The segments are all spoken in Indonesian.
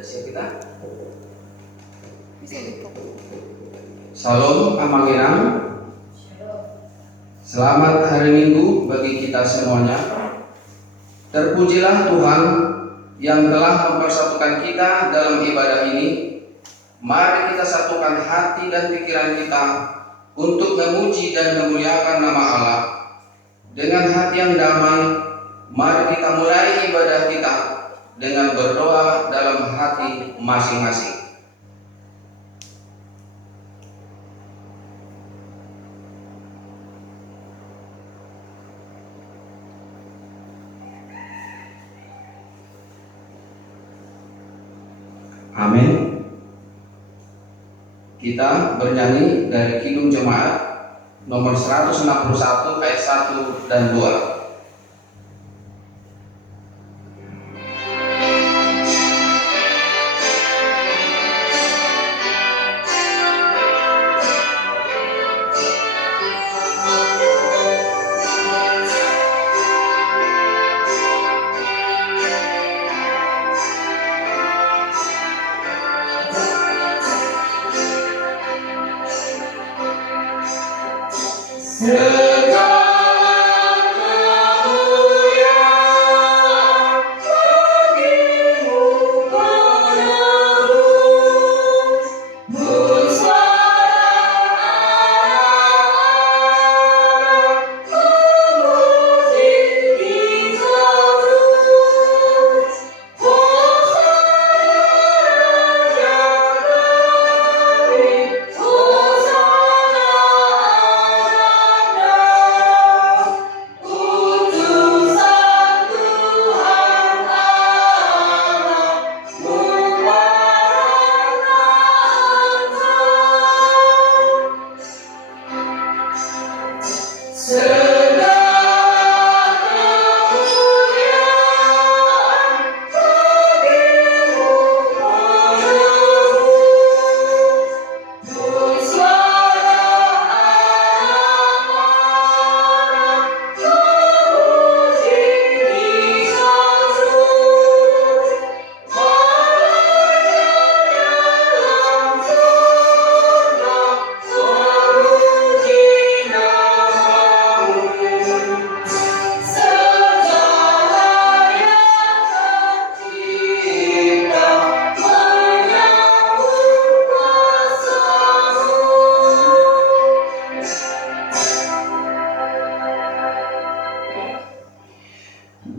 Siap kita? Salam Amangenang. Selamat hari Minggu bagi kita semuanya. Terpujilah Tuhan yang telah mempersatukan kita dalam ibadah ini. Mari kita satukan hati dan pikiran kita untuk memuji dan memuliakan nama Allah. Dengan hati yang damai, mari kita mulai ibadah kita dengan berdoa dalam hati masing-masing. Amin. Kita bernyanyi dari Kidung Jemaat nomor 161 ayat 1 dan 2.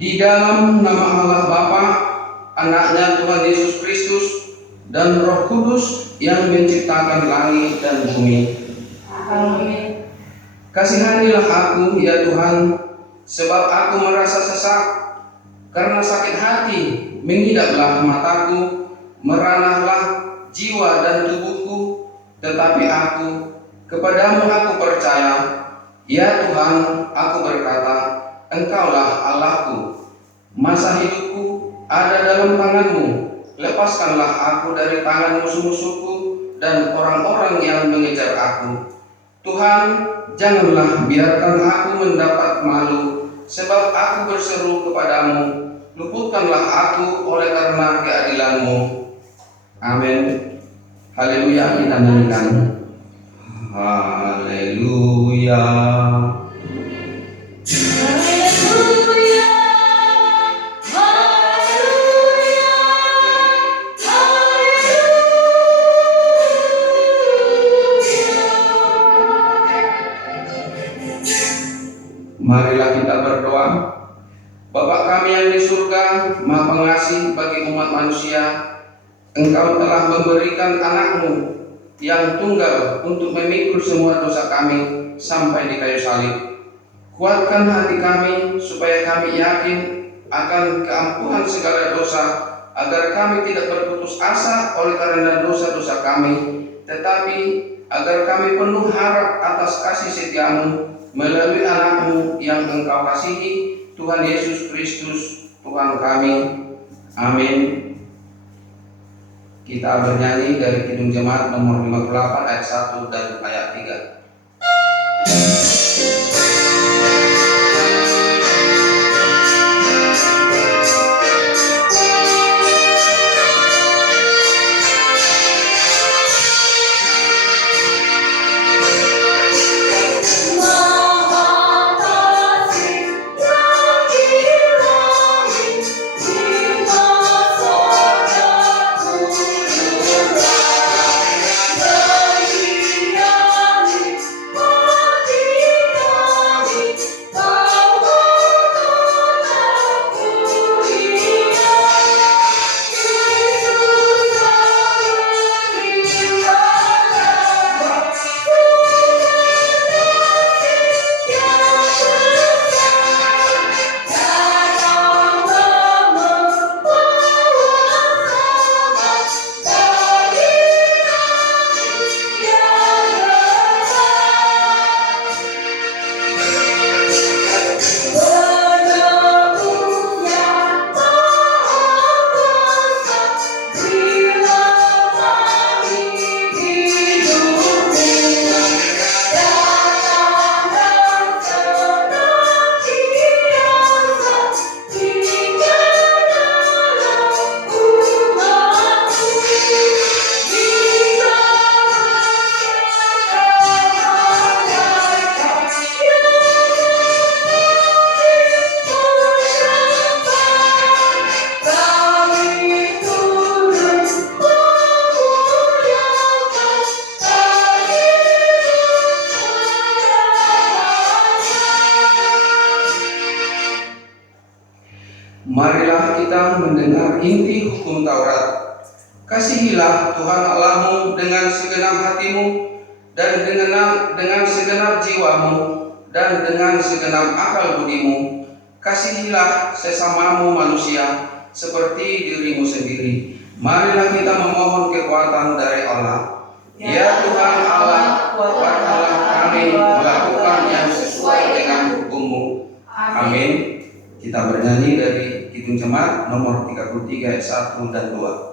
Di dalam nama Allah Bapa, Anaknya Tuhan Yesus Kristus, dan Roh Kudus yang menciptakan langit dan bumi. Amin. Kasihanilah aku, ya Tuhan, sebab aku merasa sesak. Karena sakit hati mengidaplah mataku, meranahlah jiwa dan tubuhku. Tetapi kepadamu aku percaya. Ya Tuhan, aku berkata, Engkaulah Allahku. Masa hidupku ada dalam tangan-Mu. Lepaskanlah aku dari tangan musuh-musuhku dan orang-orang yang mengejar aku. Tuhan, janganlah biarkan aku mendapat malu, sebab aku berseru kepadamu. Luputkanlah aku oleh karena keadilan-Mu. Amin. Haleluya, kita nyanyikan. Haleluya. Marilah kita berdoa. Bapa kami yang di surga, Maha Pengasih bagi umat manusia, Engkau telah memberikan Anak-Mu yang tunggal untuk memikul semua dosa kami sampai di kayu salib. Kuatkan hati kami supaya kami yakin akan keampunan segala dosa, agar kami tidak berputus asa oleh karena dosa-dosa kami, tetapi agar kami penuh harap atas kasih setia-Mu melalui Anak-Mu yang Engkau kasihi, Tuhan Yesus Kristus, Tuhan kami. Amin. Kita bernyanyi dari Kidung Jemaat nomor 58 ayat 1 dan ayat 3. marilah kita mendengar inti hukum Taurat. Kasihilah Tuhan Allahmu dengan segenap hatimu, dan dengan segenap jiwamu, dan dengan segenap akal budimu. Kasihilah sesamamu manusia seperti dirimu sendiri. Marilah kita memohon kekuatan dari Allah. Ya Tuhan Allah, kuatkanlah kami melakukan yang sesuai dengan hukum-Mu. Amin. Kita bernyanyi dari Kidung Jemaat nomor 33 ayat 1 dan 2.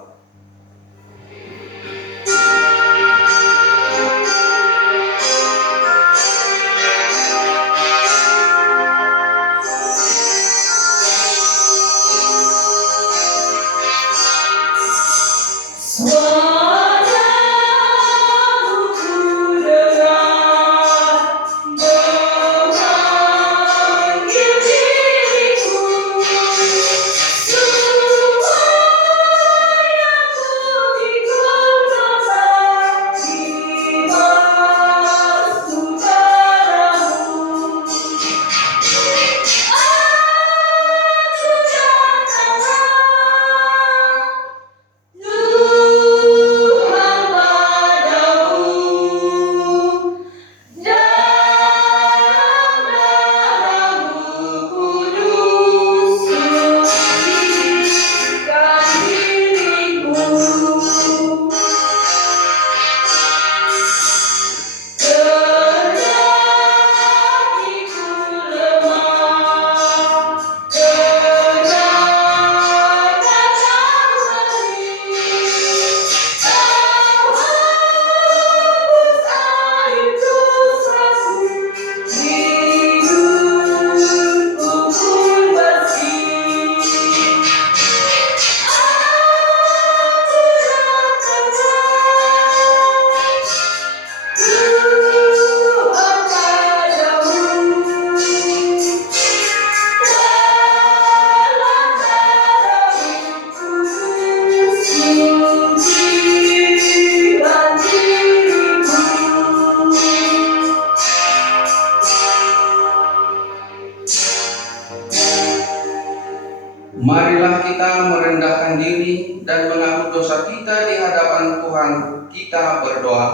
Marilah kita merendahkan diri dan mengaku dosa kita di hadapan Tuhan. Kita berdoa.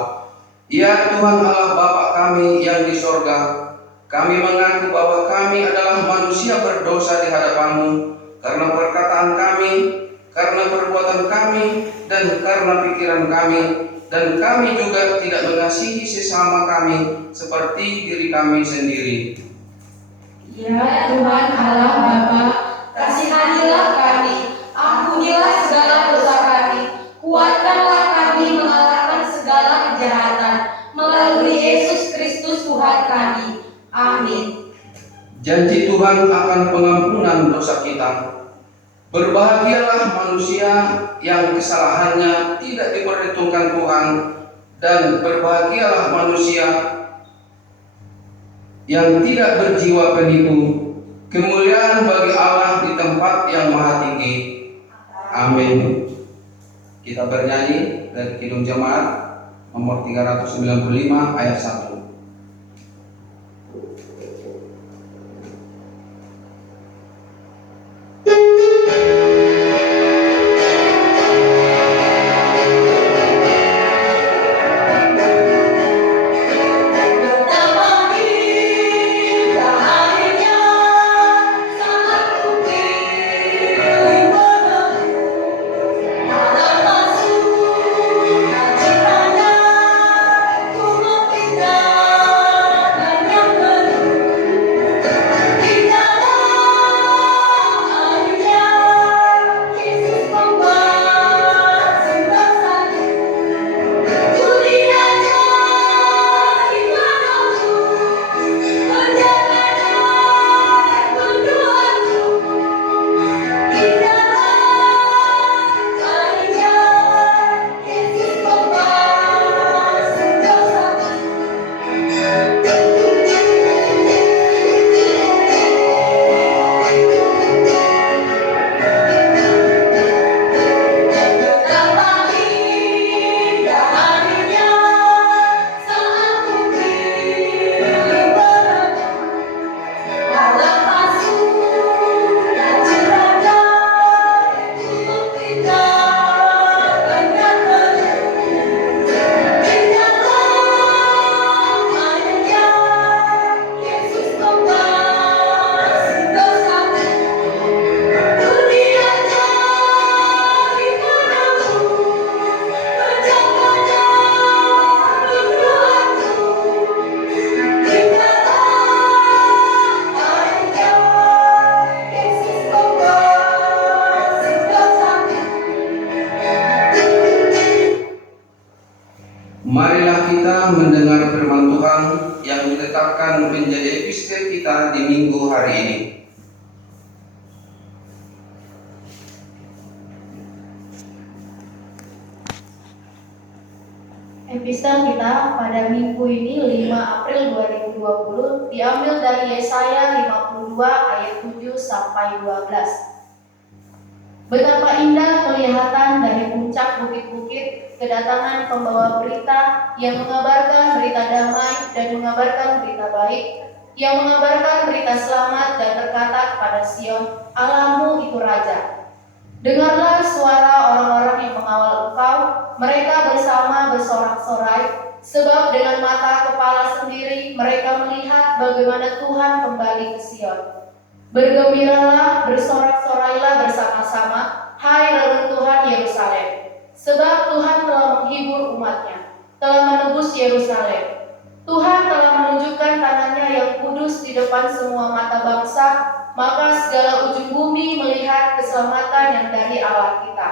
Ya Tuhan Allah Bapa kami yang di sorga, kami mengaku bahwa kami adalah manusia berdosa di hadapan-Mu karena perkataan kami, karena perbuatan kami, dan karena pikiran kami. Dan kami juga tidak mengasihi sesama kami seperti diri kami sendiri. Ya Tuhan Allah Bapa, kasihanilah kami, ampunilah segala dosa kami, kuatkanlah kami mengalahkan segala kejahatan, melalui Yesus Kristus Tuhan kami. Amin. Janji Tuhan akan pengampunan dosa kita. Berbahagialah manusia yang kesalahannya tidak diperhitungkan Tuhan, dan berbahagialah manusia yang tidak berjiwa penipu. Kemuliaan bagi Allah di tempat yang maha tinggi. Amin. Kita bernyanyi dari Kidung Jemaat nomor 395 ayat 1. Ku kita mendengar firman Tuhan yang ditetapkan menjadi epistel kita di minggu hari ini. Epistel kita pada minggu ini 5 April 2020 diambil dari Yesaya 52 ayat 7 sampai 12. Betapa indah kelihatan dari puncak bukit-bukit kedatangan pembawa berita yang mengabarkan berita damai dan mengabarkan berita baik, yang mengabarkan berita selamat dan berkata kepada Sion, Allahmu itu Raja. Dengarlah suara orang-orang yang mengawal engkau, mereka bersama bersorak-sorai, sebab dengan mata kepala sendiri mereka melihat bagaimana Tuhan kembali ke Sion. Bergembiralah, bersorak-sorailah bersama-sama, hai reruntuhan Yerusalem, sebab Tuhan telah menghibur umatnya, telah menebus Yerusalem. Tuhan telah menunjukkan tangannya yang kudus di depan semua mata bangsa, maka segala ujung bumi melihat keselamatan yang dari Allah kita.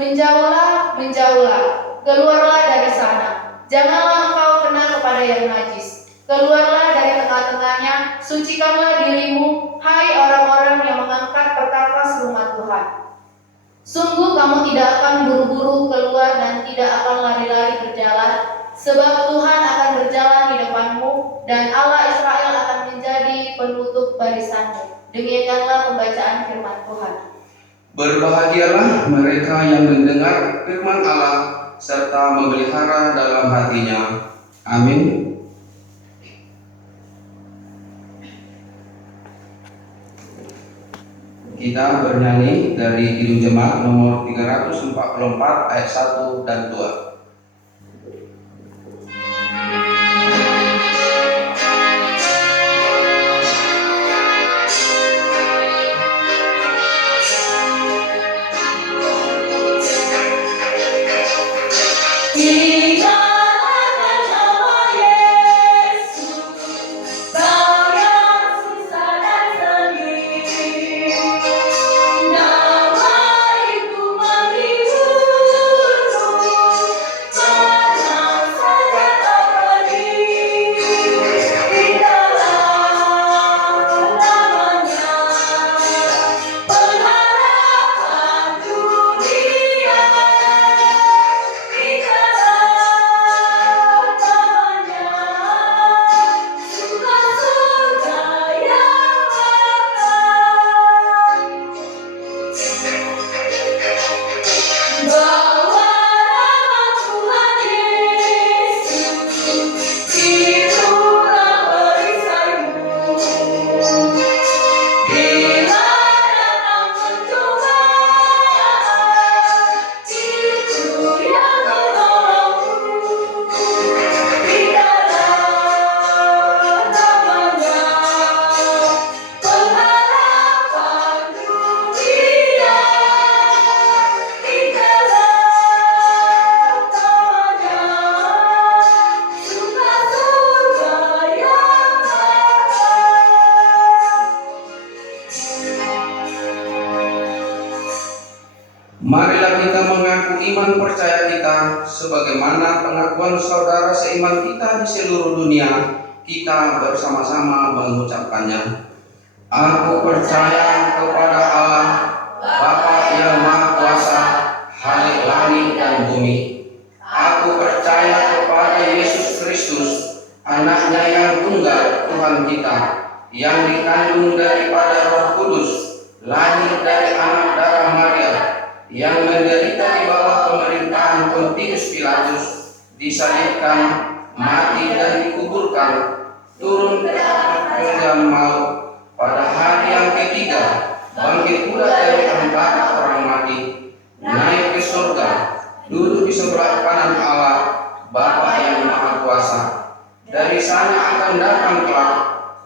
Menjauhlah, menjauhlah, keluarlah dari sana. Janganlah engkau kena kepada yang najis. Keluarlah dari tengah-tengahnya, sucikanlah dirimu, hai orang-orang yang mengangkat perkakas rumah Tuhan. Sungguh kamu tidak akan buru-buru keluar dan tidak akan lari-lari berjalan, sebab Tuhan akan berjalan di depanmu dan Allah Israel akan menjadi penutup barisanmu. Demikianlah pembacaan firman Tuhan. Berbahagialah mereka yang mendengar firman Allah serta memelihara dalam hatinya. Amin. Kita bernyanyi dari Kidung Jemaat nomor 344 ayat 1 dan 2. Marilah kita mengaku iman percaya kita sebagaimana pengakuan saudara seiman kita di seluruh dunia. Kita bersama-sama mengucapkannya. Aku percaya kepada Allah, Bapa yang Maha Kuasa, Khalik langit dan bumi. Aku percaya kepada Yesus Kristus, Anaknya yang tunggal Tuhan kita, yang dikandung daripada Roh Kudus, lahir dari anak darah Maria, yang menderita di bawah pemerintahan Pontius Pilatus, disalibkan, mati dan dikuburkan, turun ke tempat penjam maut, pada hari yang ketiga bangkit pula dari antara orang mati, naik ke surga, duduk di sebelah kanan Allah, Bapa yang Maha Kuasa. Dari sana akan datang kelak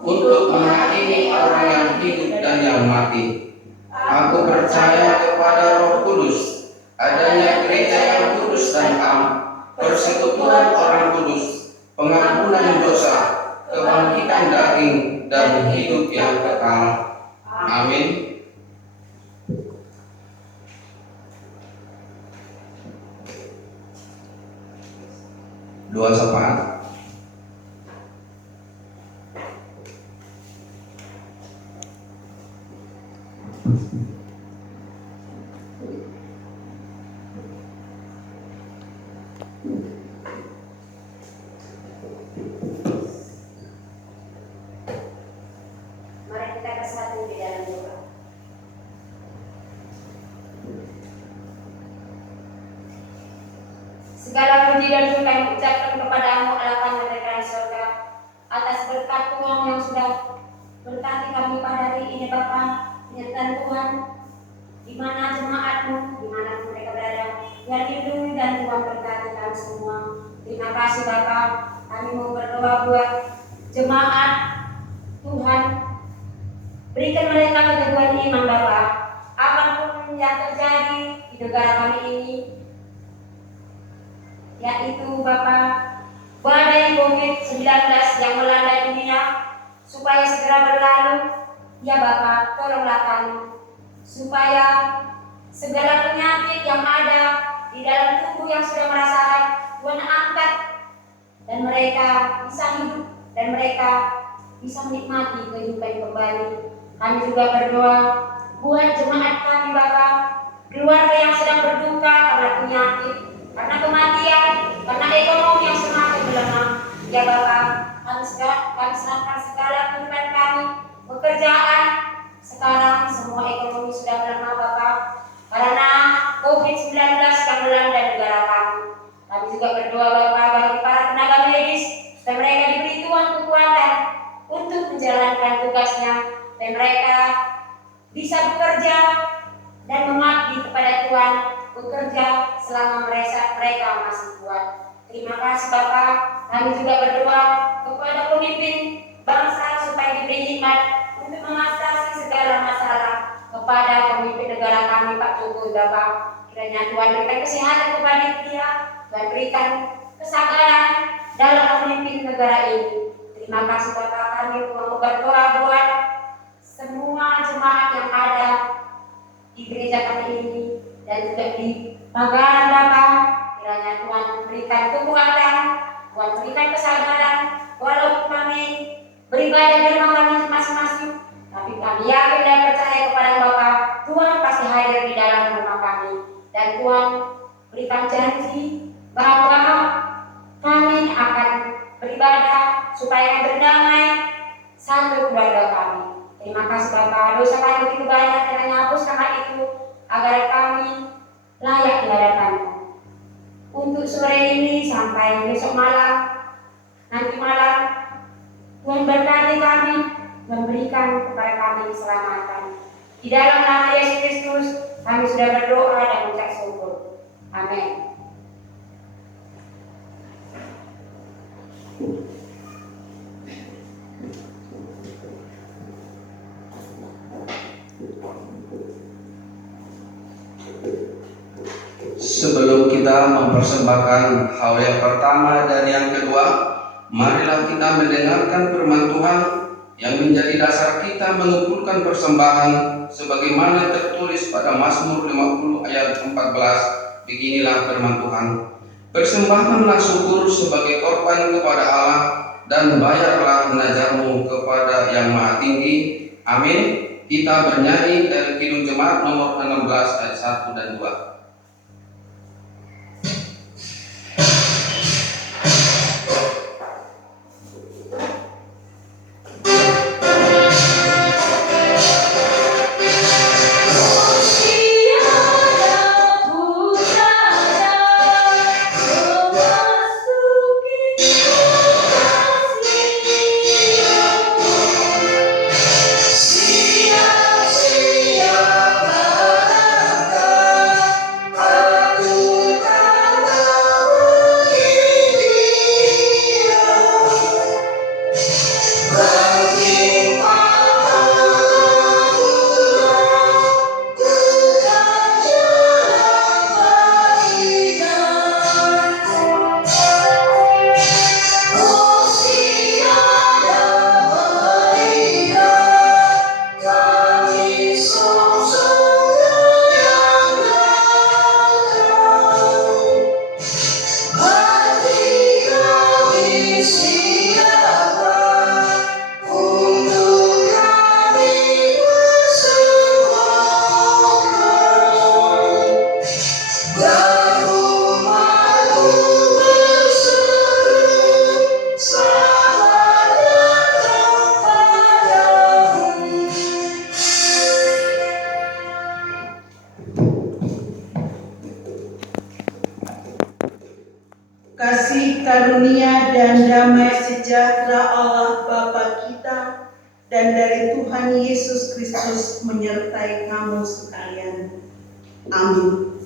untuk menghakimi orang yang hidup dan yang mati. Aku percaya kepada Roh Kudus, adanya gereja yang kudus dan am, persekutuan orang kudus, pengampunan dosa, kebangkitan daging, dan hidup yang kekal. Amin. Doa syafaat. Mari kita bersatu di dalam doa. Segala puji dan syukur kami ucapkan kepadamu Allah Kami yang di surga, atas berkat Tuhan yang sudah berkati kami pada hari ini Bapa. Penyertaan Tuhan di mana jemaatmu, di mana mereka berada, biar lindungi dan Tuhan berkati kami semua. Terima kasih Bapa. Kami mau berdoa buat jemaat Tuhan. Berikan mereka keteguhan iman Bapa. Apapun yang terjadi di negara kami ini, yaitu Bapak badai COVID-19 yang melanda dunia, supaya segera berlalu. Ya Bapak, tolonglah kami supaya segala penyakit yang ada di dalam tubuh yang sudah merasakan Tuhan angkat, dan mereka bisa hidup dan mereka bisa menikmati kehidupan kembali. Kami juga berdoa buat jemaat kami Bapak, keluarga yang sedang berduka karena penyakit, karena kematian, karena ekonomi yang semakin melemah. Ya Bapak, kami serahkan segala kehidupan kami, pekerjaan. Sekarang semua ekonomi sudah melemah Bapak, karena COVID-19 yang melanda negara kami. Kami juga berdoa Bapak bagi para tenaga medis, supaya mereka diberi Tuhan kekuatan untuk menjalankan tugasnya, dan mereka bisa bekerja dan mengabdi kepada Tuhan, bekerja selama mereka masih kuat. Terima kasih Bapak. Kami juga berdoa kepada pemimpin bangsa supaya diberi hikmat untuk mengatasi segala masalah. Kepada pemimpin negara kami Pak Jokowi Bapak, kiranya Tuhan berikan kesehatan kepada dia dan berikan kesabaran dalam memimpin negara ini. Terima kasih Bapak. Kami mau berdoa buat semua jemaat yang ada di gereja kami ini dan juga di Pagaran Bapak. Kiranya Tuhan memberikan kekuatan, Tuhan berikan kesabaran, walaupun kami beribadah di rumah kami masing-masing, tapi kami yakin dan percaya kepada Bapak, Tuhan pasti hadir di dalam rumah kami, dan Tuhan berikan janji bahwa kami akan beribadah supaya berdamai satu keluarga kami. Terima kasih Bapak. Dosa kami begitu banyak, kiranya hapuskan hal itu agar kami layak di hadapan-Mu. Untuk sore ini sampai besok malam, nanti malam, Tuhan berkati kami, memberikan kepada kami keselamatan. Di dalam nama Yesus Kristus, kami sudah berdoa dan mengucap syukur. Amin. Sebelum kita mempersembahkan hal yang pertama dan yang kedua, marilah kita mendengarkan firman Tuhan yang menjadi dasar kita mengumpulkan persembahan sebagaimana tertulis pada Mazmur 50 ayat 14. Beginilah firman Tuhan. Persembahkanlah syukur sebagai korban kepada Allah, dan bayarlah najarmu kepada Yang Maha Tinggi. Amin. Kita bernyanyi dari Kidung Jemaat nomor 16 ayat 1 dan 2. kasih karunia dan damai sejahtera Allah Bapa kita dan dari Tuhan Yesus Kristus menyertai kamu sekalian. Amin.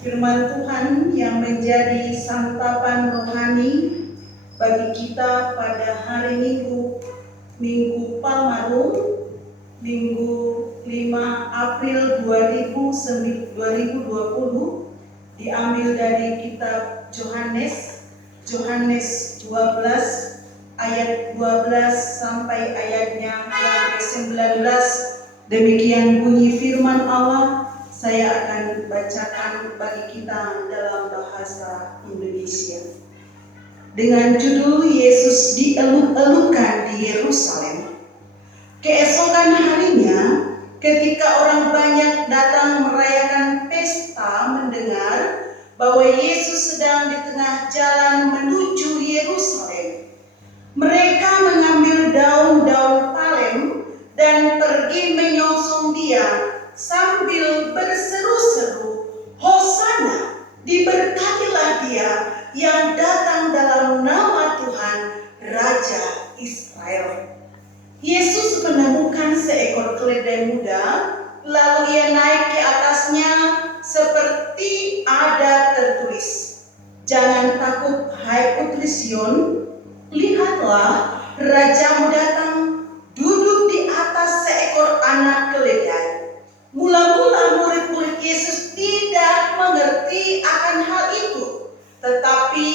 Firman Tuhan yang menjadi santapan rohani bagi kita pada hari Minggu, Minggu Palmarum, Minggu 5 April 2020, diambil dari kitab Yohanes 12 ayat 12 sampai ayatnya yang ke-19. Demikian bunyi firman Allah. Saya akan bacakan bagi kita dalam bahasa Indonesia. Dengan judul Yesus dieluk-elukan di Yerusalem. Keesokan harinya, ketika orang banyak datang merayakan pesta mendengar bahwa Yesus sedang di tengah jalan menuju Yerusalem, mereka mengambil daun-daun palem dan pergi menyongsong dia sambil berseru-seru, "Hosana, diberkatilah dia yang datang dalam nama Tuhan, Raja Israel." Yesus menemukan seekor keledai muda, lalu ia naik ke atasnya seperti ada tertulis, "Jangan takut, hai putri Sion, lihatlah Rajamu datang, duduk di atas seekor anak keledai." Mula-mula murid-murid Yesus tidak mengerti akan hal itu, tetapi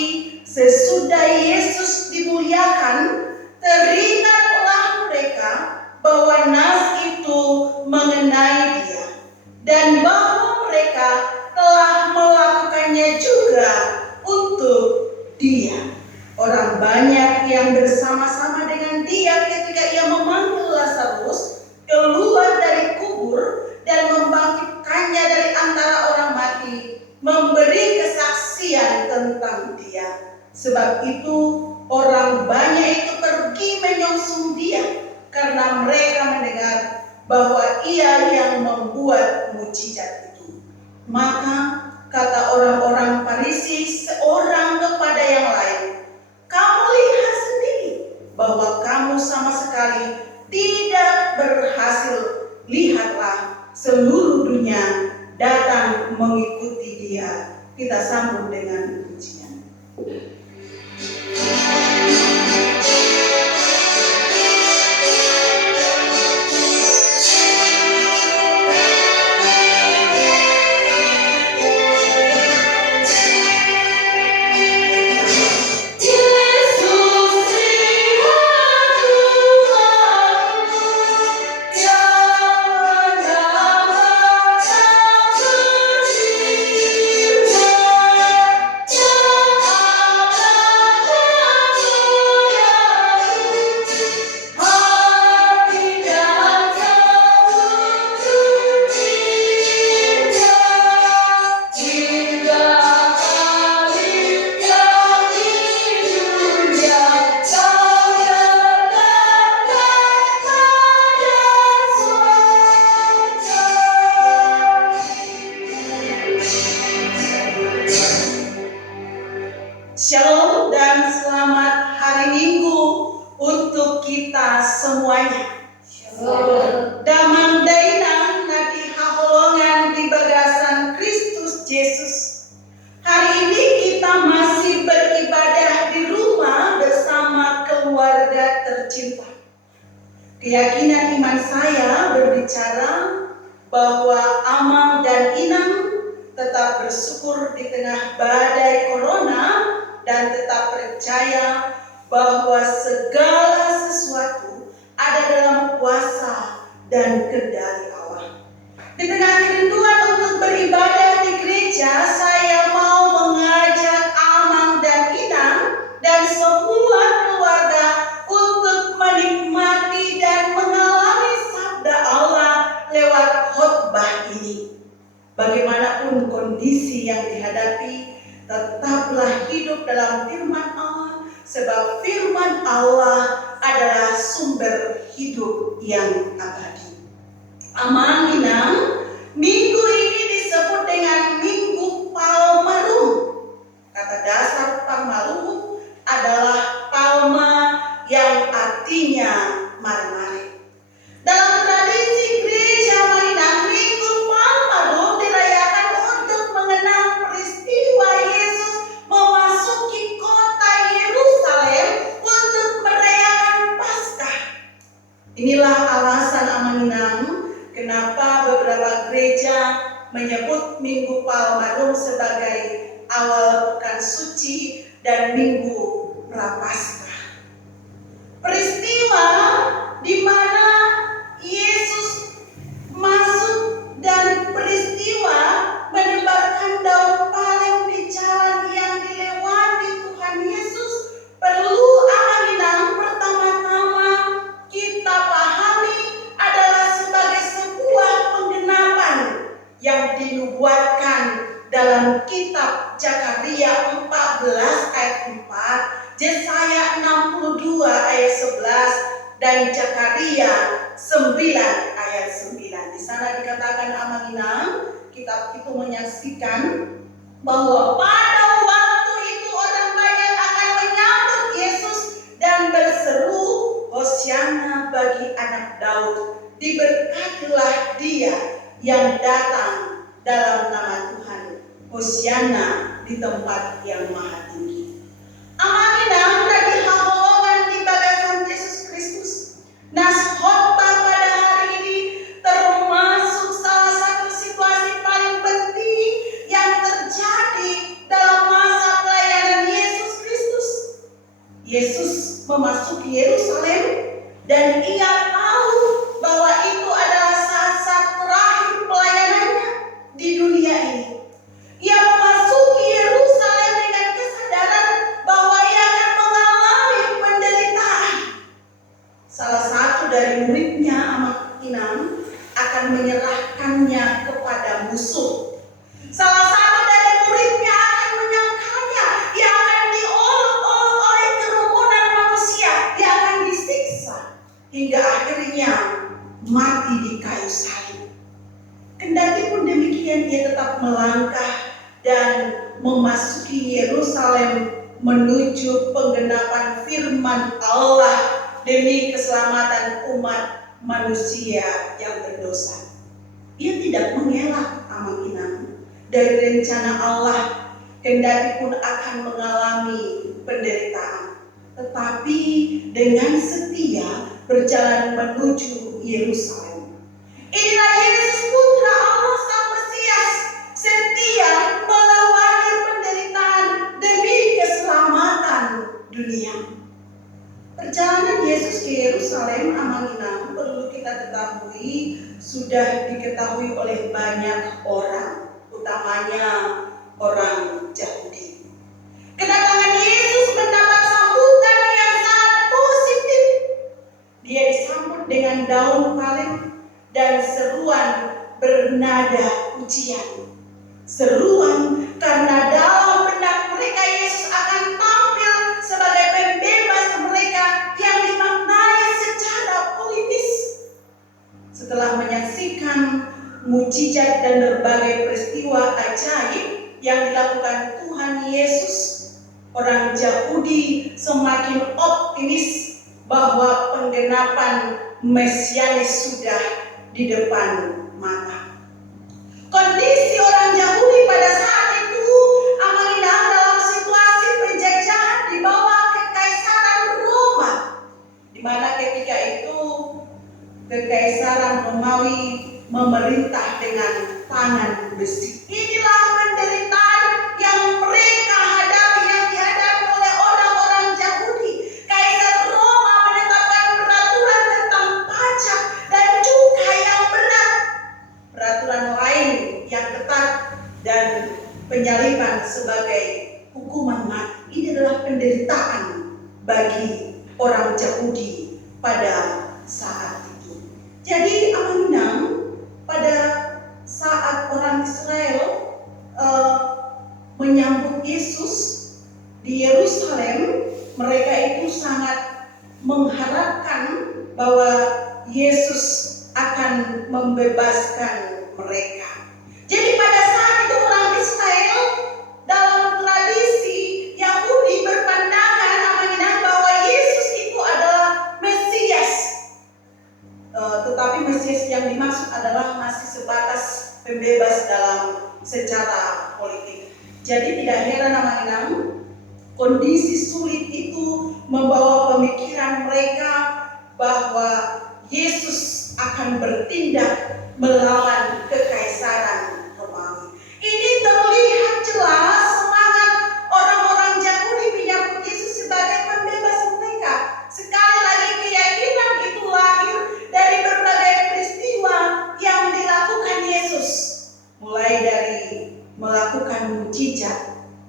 sesudah Yesus dimuliakan, teringatlah mereka bahwa nas itu mengenai dia, dan bahwa mereka telah melakukannya juga untuk dia. Orang banyak yang bersama-sama dengan dia ketika ia memanggil Lazarus keluar dari kubur dan membangkitkannya dari antara orang mati, memberi kesaksian tentang dia. Sebab itu orang banyak itu pergi menyongsong dia, karena mereka mendengar bahwa ia yang membuat mujizat itu. Maka kata orang-orang Farisi seorang kepada yang lain, "Kamu lihat sendiri bahwa kamu sama sekali tidak berhasil. Lihatlah, seluruh dunia datang mengikuti dia." Kita sambut dengan pujian. Shalom dan selamat hari Minggu untuk kita semuanya. Damang dainang nadi haholongan di bagasan Kristus Yesus. Hari ini kita masih beribadah di rumah bersama keluarga tercinta. Keyakinan iman saya berbicara bahwa Amang dan Inang tetap bersyukur di tengah badai corona dan tetap percaya bahwa segala sesuatu ada dalam kuasa dan kendali Allah. Di tengah kerinduan untuk beribadah di gereja, saya mau mengajak Amang dan Inang dan semua keluarga untuk menikmati dan mengalami sabda Allah lewat khotbah ini. Bagaimanapun kondisi yang dihadapi, tetaplah hidup dalam firman Allah, sebab firman Allah adalah sumber hidup yang abadi. Amang Inang, minggu ini disebut dengan Minggu menyebut Minggu Palmarum sebagai awal pekan suci dan Minggu Prapaskah. Peristiwa di mana Yesus masuk dan peristiwa menebarkan daun palem di jalan yang dilewati Tuhan Yesus perlu amanah pertama-tama kita pahami adalah sebagai sebuah penggenapan yang dinubuatkan dalam kitab Zakaria 14 ayat 4, Yesaya 62 ayat 11 dan Zakaria 9 ayat 9. Di sana dikatakan amanah, kitab itu menyaksikan bahwa pada waktu itu orang banyak akan menyambut Yesus dan berseru, Hosiana bagi anak Daud, diberkatilah dia yang datang dalam nama Tuhan, Hosiana di tempat yang maha tinggi. Amanah dari haholongan di bagasan Yesus Kristus. Nas khotbah pada hari ini termasuk salah satu situasi paling penting yang terjadi dalam masa pelayanan Yesus Kristus. Yesus memasuki Yerusalem dan ia tahu bahwa itu adalah saat-saat terakhir pelayanannya di dunia ini. Ia memasuki Yerusalem dengan kesadaran bahwa ia akan mengalami penderitaan. Salah satu dari muridnya, Amak-Inam, akan menyerahkannya kepada musuh. Salah satu dari muridnya akan menyangkalnya. Ia akan diolok-olok oleh kerumunan manusia. Ia akan disiksa hingga akhirnya mati di kayu salib. Kendati pun demikian, ia tetap melangkah dan memasuki Yerusalem menuju penggenapan firman Allah demi keselamatan umat manusia yang berdosa. Ia tidak mengelak Amak-Inam dari rencana Allah, kendati pun akan mengalami penderitaan, tetapi dengan setia berjalan menuju Yerusalem. Inilah Yesus Putra Allah Sang Mesias, setia melewati penderitaan demi keselamatan dunia. Perjalanan Yesus ke Yerusalem, Amak-Inam, perlu kita ketahui, sudah diketahui oleh banyak orang, utamanya orang Yahudi. Kedatangan Yesus mendapat sambutan yang sangat positif. Dia disambut dengan daun palem dan seruan bernada pujian. Seruan karena dalam benak mereka Yesus akan tampil sebagai pembebas mereka yang dimaknai secara politis. Setelah menyaksikan mujizat dan berbagai peristiwa ajaib yang dilakukan Tuhan Yesus, orang Yahudi semakin optimis bahwa penggenapan Mesianis sudah di depan mata. Kondisi orang Yahudi pada saat itu, Amak-Inam, dalam situasi penjajahan di bawah kekaisaran Roma, di mana ketika itu kekaisaran Romawi memerintah dengan tangan besi. Inilah penderitaan yang mereka hadapi, yang dihadapi oleh orang-orang Yahudi. Kaisar Roma menetapkan peraturan tentang pajak dan cukai yang berat, peraturan lain yang ketat, dan penyaliban sebagai hukuman mati. Ini adalah penderitaan bagi orang Yahudi pada saat itu. Jadi Amak-Inam, pada saat orang Israel menyambut Yesus di Yerusalem, mereka itu sangat mengharapkan bahwa Yesus akan membebaskan mereka. Jadi pada saat itu orang Israel dalam tradisi Yahudi berpandangan Amak-Inam bahwa Yesus itu adalah Mesias. Tetapi Mesias yang dimaksud adalah masih sebatas pembebas dalam secara politik. Jadi tidak heran Amak-Inam, kondisi sulit itu membawa pemikiran mereka bahwa Yesus akan bertindak melawan kekaisaran Romawi.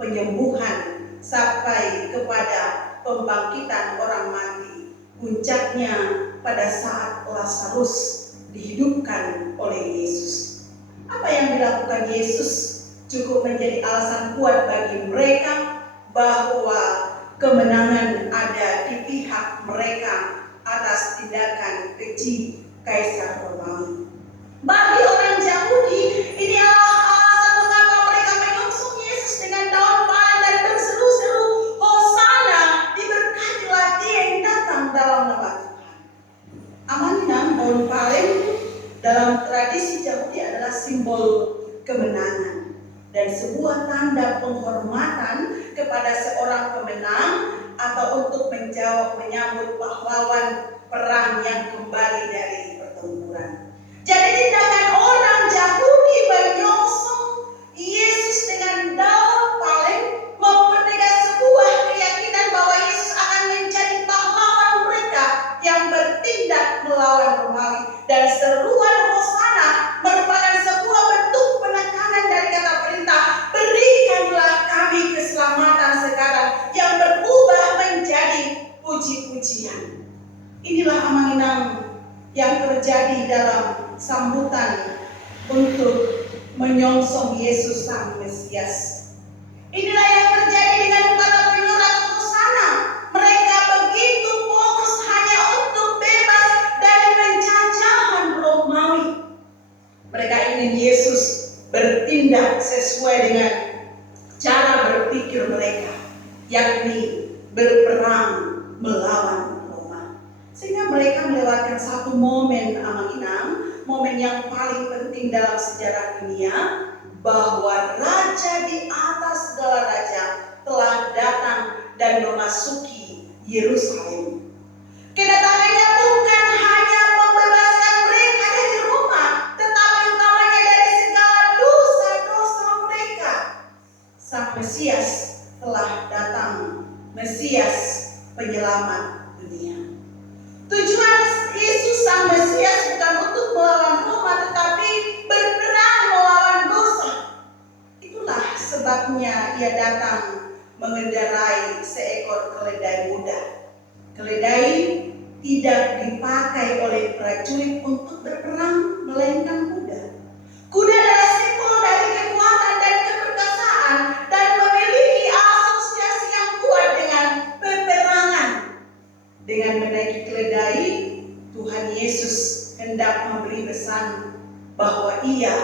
penyembuhan sampai kepada pembangkitan orang mati. Puncaknya pada saat Lazarus dihidupkan oleh Yesus. Apa yang dilakukan Yesus cukup menjadi alasan kuat bagi mereka bahwa kemenangan ada di pihak mereka atas tindakan keji Kaisar Romawi. Bagi orang Yahudi, ini adalah alasan mengapa mereka menyongsong Yesus dengan daun palem dan berseru-seru, Hosana, diberkatilah Dia yang datang dalam nama Tuhan. Amanina, daun palem dalam tradisi Yahudi adalah simbol kemenangan dan sebuah tanda penghormatan kepada seorang pemenang atau untuk menyambut pahlawan perang yang kembali dari pertempuran. Jadi tindakan orang Yahudi menyongsong Yesus dengan daun palem mempertegas sebuah keyakinan bahwa Yesus akan menjadi pahlawan mereka yang bertindak melawan Romawi, dan seruan Hosana merupakan sebuah bentuk penekanan dari kata perintah, berikanlah kami keselamatan sekarang, yang berubah menjadi puji-pujian. Inilah amanah yang terjadi dalam sambutan untuk menyongsong Yesus Sang Mesias. Inilah yang terjadi dengan para penyurat Hosana. Mereka begitu fokus hanya untuk bebas dari penjajahan Romawi. Mereka ingin Yesus bertindak sesuai dengan cara berpikir mereka, yakni berperang melawan Roma. Sehingga mereka melewatkan satu momen amanginang, momen yang paling penting dalam sejarah dunia, bahwa raja di atas segala raja telah datang dan memasuki Yerusalem. Kedatangannya bukan hanya membebaskan mereka dari Roma, tetapi utamanya dari segala dosa-dosa mereka. Sang Mesias telah datang, Mesias penyelamat dunia. Tujuan Yesus Sang Mesias bukan untuk melawan Roma, tetapi berperang melawan dosa. Itulah sebabnya Ia datang mengendarai seekor keledai muda. Keledai tidak dipakai oleh prajurit untuk berperang, melainkan kuda. Kuda adalah simbol dari kekuatan dan keperkasaan dan memiliki asosiasi yang kuat dengan peperangan. Dengan menaiki keledai, Tuhan Yesus hendak memberi pesan bahwa Ia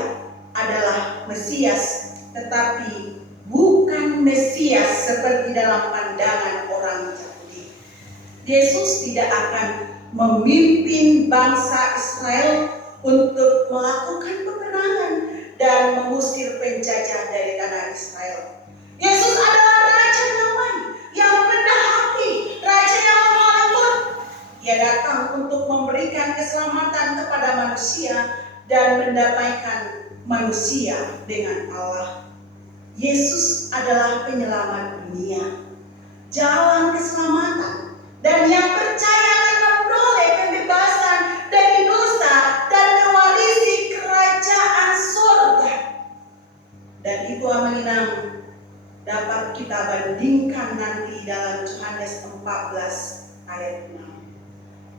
adalah Mesias, tetapi bukan Mesias seperti dalam pandangan orang Yahudi. Yesus tidak akan memimpin bangsa Israel untuk melakukan peperangan dan mengusir penjajah dari tanah Israel. Yesus adalah Raja damai yang rendah hati, Raja yang lemah lembut. Ia datang untuk memberikan keselamatan kepada manusia dan mendamaikan manusia dengan Allah. Yesus adalah penyelamat dunia, jalan keselamatan, dan yang percaya akan memperoleh pembebasan dari dosa dan mewarisi kerajaan surga. Dan itu amanah dapat kita bandingkan nanti dalam Yohanes 14 ayat 6.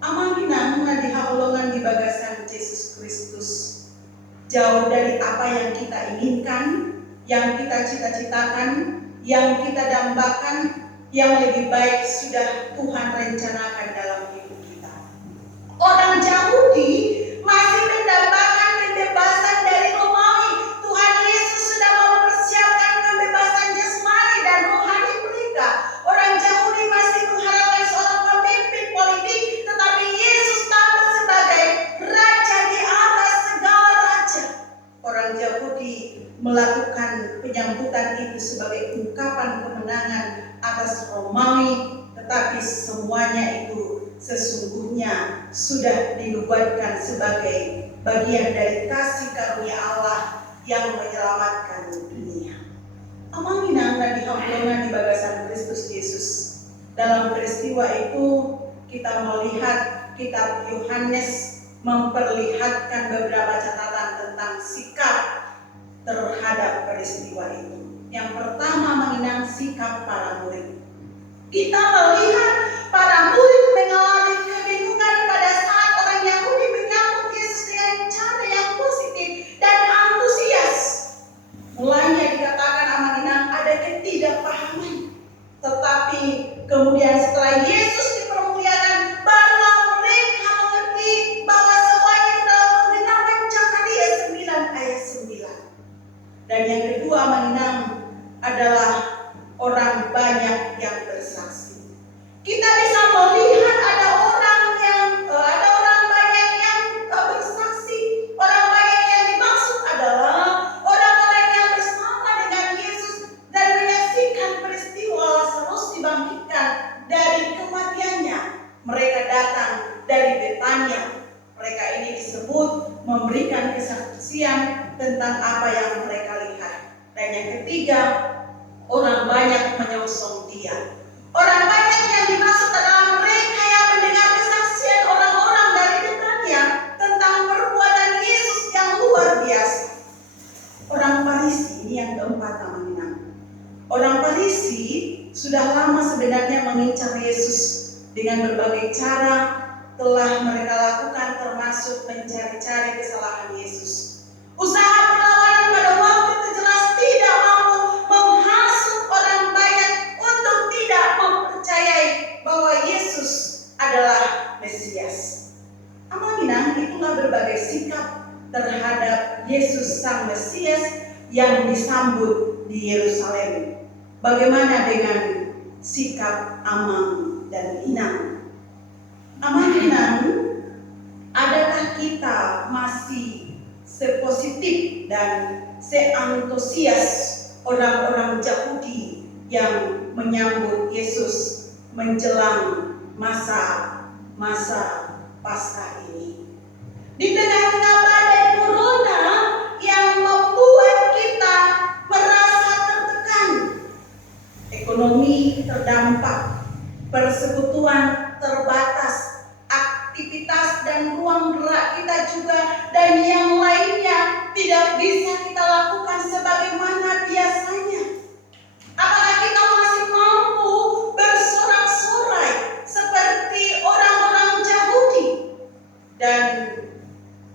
Amanah dihaulungan di bagasan Yesus Kristus, jauh dari apa yang kita inginkan, yang kita cita-citakan, yang kita dambakan. Yang lebih baik sudah Tuhan rencanakan dalam hidup kita. Orang Yahudi masih mendambakan pembebasan dari Romawi. Tuhan Yesus sudah mempersiapkan pembebasan jasmani dan rohani mereka. Orang Yahudi masih mengharapkan seorang pemimpin politik, tetapi Yesus tampil sebagai Raja di atas segala raja. Orang Yahudi melakukan penyambutan itu sebagai ungkapan kemenangan atas Romawi, tetapi semuanya itu sesungguhnya sudah dinubuatkan sebagai bagian dari kasih karunia Allah yang menyelamatkan dunia. Amanginang dan dihampulkan di bagasan Kristus Yesus. Dalam peristiwa itu kita melihat kitab Yohanes memperlihatkan beberapa catatan tentang sikap terhadap peristiwa itu. Yang pertama mengenang sikap para murid. Kita melihat para murid mengalami kebingungan pada saat orang Yahudi menyambut Yesus dengan cara yang positif dan antusias. Mulanya dikatakan Amanginang ada ketidakpahaman. Tetapi kemudian setelah Yesus dipermuliakan, barulah mereka mengerti bahwa semuanya dalam mengenang Zakaria 9 ayat 9. Dan yang kedua Amanginang adalah orang banyak yang bersaksi. Kita bisa melihat ada orang banyak yang bersaksi. Orang banyak yang dimaksud adalah orang-orang yang bersama dengan Yesus dan menyaksikan peristiwa Lazarus dibangkitkan dari kematiannya. Mereka datang dari Betania. Mereka ini disebut memberikan kesaksian tentang apa yang mereka lihat. Dan yang ketiga, orang banyak menyongsong Dia. Orang banyak yang dimaksud adalah mereka yang mendengar kesaksian orang-orang dari Betania tentang perbuatan Yesus yang luar biasa. Orang Farisi ini yang keempat namanya. Orang Farisi sudah lama sebenarnya mengincar Yesus dengan berbagai cara telah mereka lakukan, termasuk mencari-cari kesalahan Yesus. Usaha perlawanan pada waktu itu jelas tidak mampu menghasut orang banyak untuk tidak mempercayai bahwa Yesus adalah Mesias. Amanginang itulah berbagai sikap terhadap Yesus Sang Mesias yang disambut di Yerusalem. Bagaimana dengan sikap Amang dan Inang? Amanginang, adakah kita masih sepositif dan seantusias orang-orang Yahudi yang menyambut Yesus menjelang masa Paskah ini? Di tengah-tengah badai corona yang membuat kita merasa tertekan, ekonomi terdampak, persekutuan terbatas, aktivitas dan ruang gerak kita juga dan yang lainnya tidak bisa kita lakukan sebagaimana biasanya. Apakah kita masih mampu bersorak-sorai seperti orang-orang Yahudi dan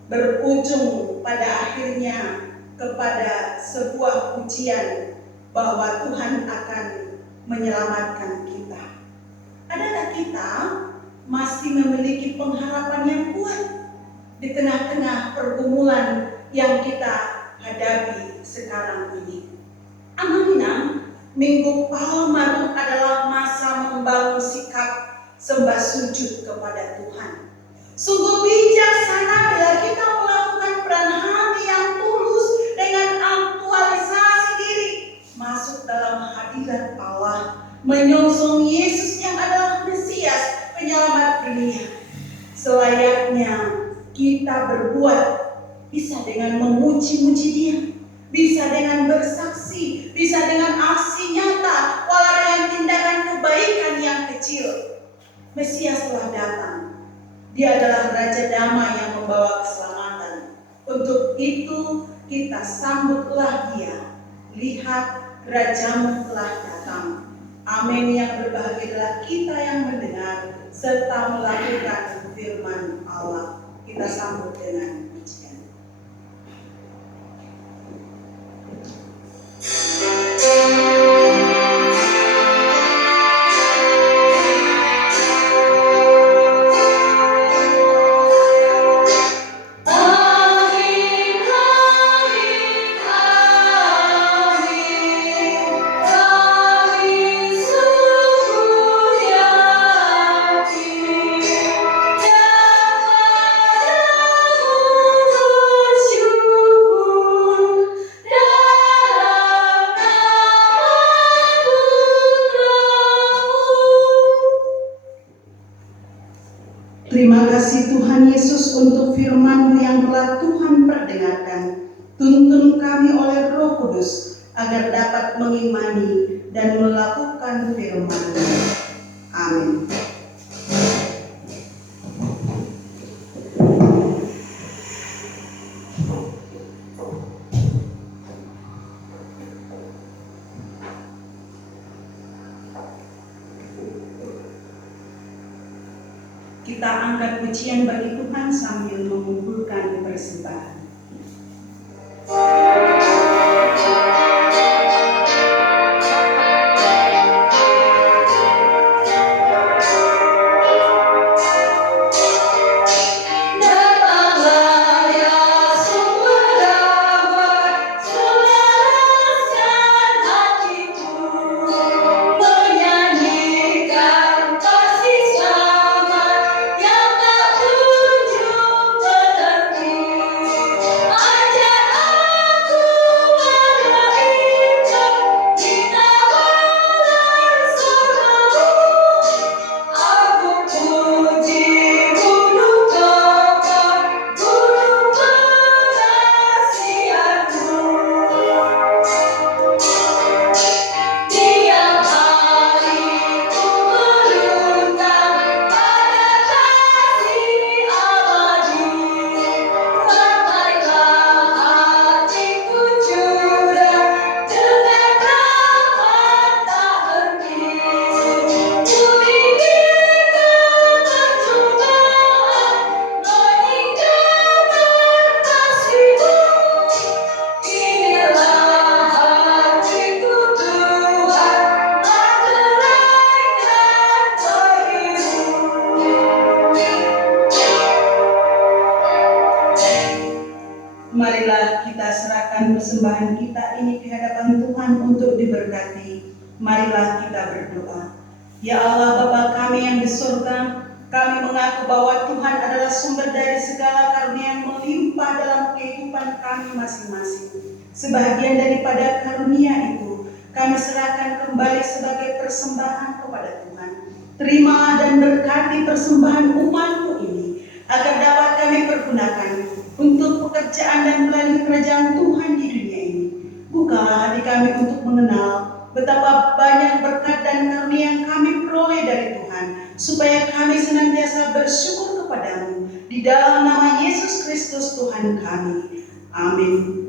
berujung pada akhirnya kepada sebuah pujian bahwa Tuhan akan menyelamatkan kita? Adakah kita masih memiliki pengharapan yang kuat di tengah-tengah pergumulan yang kita hadapi sekarang ini? Amanginang, Minggu Palma adalah masa membangun sikap sembah sujud kepada Tuhan. Sungguh bijaksana bila kita melakukan peran hati yang tulus dengan aktualisasi diri masuk dalam hadirat Allah, menyongsong Yesus yang adalah Mesias, penyelamat dunia. Selayaknya kita berbuat, bisa dengan memuji-muji Dia, bisa dengan bersaksi, bisa dengan aksi nyata, walau dengan tindakan kebaikan yang kecil. Mesias telah datang. Dia adalah Raja Damai yang membawa keselamatan. Untuk itu kita sambutlah Dia. Lihat, Rajamu telah datang. Amin. Yang berbahagia adalah kita yang mendengar serta melakukan firman Allah. Kita sambut dengan pujian. Terima kasih Tuhan Yesus untuk firman-Mu yang telah Tuhan perdengarkan. Tuntun kami oleh Roh Kudus agar dapat mengimani dan melakukan firman-Mu. Amin. kita angkat pujian bagi Tuhan sambil mengumpulkan persembahan. Marilah kita serahkan persembahan kita ini ke hadapan Tuhan untuk diberkati. Marilah kita berdoa. Ya Allah Bapa kami yang di surga, kami mengaku bahwa Tuhan adalah sumber dari segala karunia yang melimpah dalam kehidupan kami masing-masing. Sebahagian daripada karunia itu kami serahkan kembali sebagai persembahan kepada Tuhan. Terima dan berkati persembahan umat-Mu ini, agar dapat kami pergunakan untuk pekerjaan dan melayani kerajaan Tuhan di dunia ini. Bukalah hati kami untuk mengenal betapa banyak berkat dan karunia yang kami peroleh dari Tuhan, supaya kami senantiasa bersyukur kepada-Mu. Di dalam nama Yesus Kristus Tuhan kami. Amin.